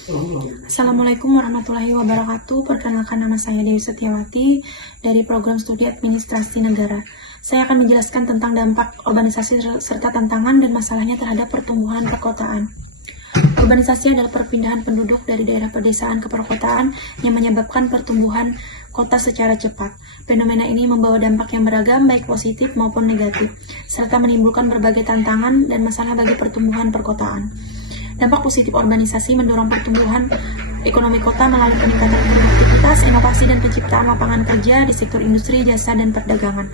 Assalamualaikum warahmatullahi wabarakatuh. Perkenalkan, nama saya Dewi Setiawati dari Program Studi Administrasi Negara. Saya akan menjelaskan tentang dampak urbanisasi serta tantangan dan masalahnya terhadap pertumbuhan perkotaan. Urbanisasi adalah perpindahan penduduk dari daerah pedesaan ke perkotaan yang menyebabkan pertumbuhan kota secara cepat. Fenomena ini membawa dampak yang beragam, baik positif maupun negatif, serta menimbulkan berbagai tantangan dan masalah bagi pertumbuhan perkotaan. Dampak positif urbanisasi mendorong pertumbuhan ekonomi kota melalui peningkatan produktivitas, inovasi, dan penciptaan lapangan kerja di sektor industri, jasa, dan perdagangan.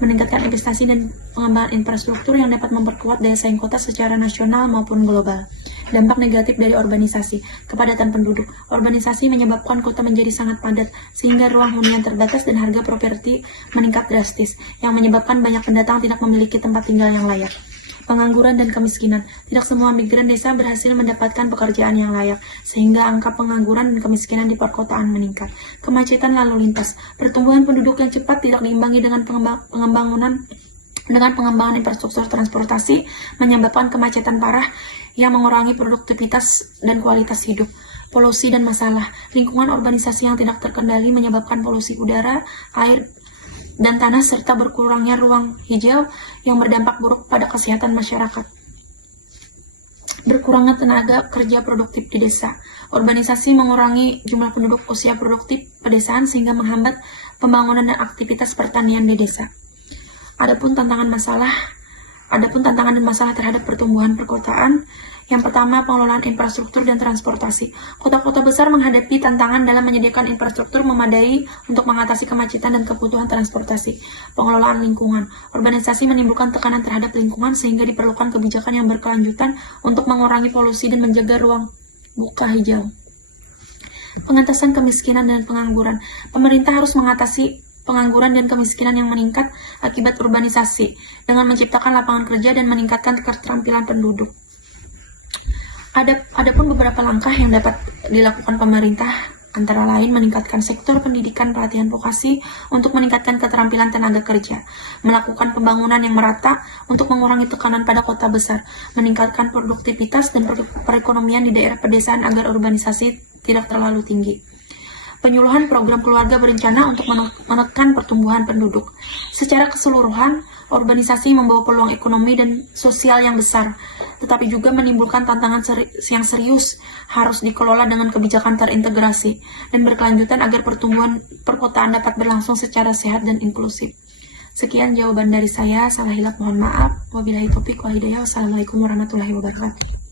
Meningkatkan investasi dan pengembangan infrastruktur yang dapat memperkuat daya saing kota secara nasional maupun global. Dampak negatif dari urbanisasi, kepadatan penduduk. Urbanisasi menyebabkan kota menjadi sangat padat, sehingga ruang hunian terbatas dan harga properti meningkat drastis, yang menyebabkan banyak pendatang tidak memiliki tempat tinggal yang layak. Pengangguran dan kemiskinan. Tidak semua migran desa berhasil mendapatkan pekerjaan yang layak, sehingga angka pengangguran dan kemiskinan di perkotaan meningkat. Kemacetan lalu lintas. Pertumbuhan penduduk yang cepat tidak diimbangi dengan pengembangan infrastruktur transportasi menyebabkan kemacetan parah yang mengurangi produktivitas dan kualitas hidup. Polusi dan masalah. Lingkungan urbanisasi yang tidak terkendali menyebabkan polusi udara, air, dan tanah, serta berkurangnya ruang hijau yang berdampak buruk pada kesehatan masyarakat. Berkurangnya tenaga kerja produktif di desa. Urbanisasi mengurangi jumlah penduduk usia produktif pedesaan sehingga menghambat pembangunan dan aktivitas pertanian di desa. Adapun tantangan dan masalah terhadap pertumbuhan perkotaan. Yang pertama, pengelolaan infrastruktur dan transportasi. Kota-kota besar menghadapi tantangan dalam menyediakan infrastruktur memadai untuk mengatasi kemacetan dan kebutuhan transportasi. Pengelolaan lingkungan. Urbanisasi menimbulkan tekanan terhadap lingkungan sehingga diperlukan kebijakan yang berkelanjutan untuk mengurangi polusi dan menjaga ruang buka hijau. Pengentasan kemiskinan dan pengangguran. Pemerintah harus mengatasi pengangguran dan kemiskinan yang meningkat akibat urbanisasi dengan menciptakan lapangan kerja dan meningkatkan keterampilan penduduk. Adapun beberapa langkah yang dapat dilakukan pemerintah, antara lain meningkatkan sektor pendidikan pelatihan vokasi untuk meningkatkan keterampilan tenaga kerja, melakukan pembangunan yang merata untuk mengurangi tekanan pada kota besar, meningkatkan produktivitas dan perekonomian di daerah pedesaan agar urbanisasi tidak terlalu tinggi. Penyuluhan program keluarga berencana untuk menekan pertumbuhan penduduk. Secara keseluruhan, urbanisasi membawa peluang ekonomi dan sosial yang besar, tetapi juga menimbulkan tantangan yang serius, harus dikelola dengan kebijakan terintegrasi dan berkelanjutan agar pertumbuhan perkotaan dapat berlangsung secara sehat dan inklusif. Sekian jawaban dari saya, salah hilaf mohon maaf. Wabillahi taufiq wal hidayah. Wassalamualaikum warahmatullahi wabarakatuh.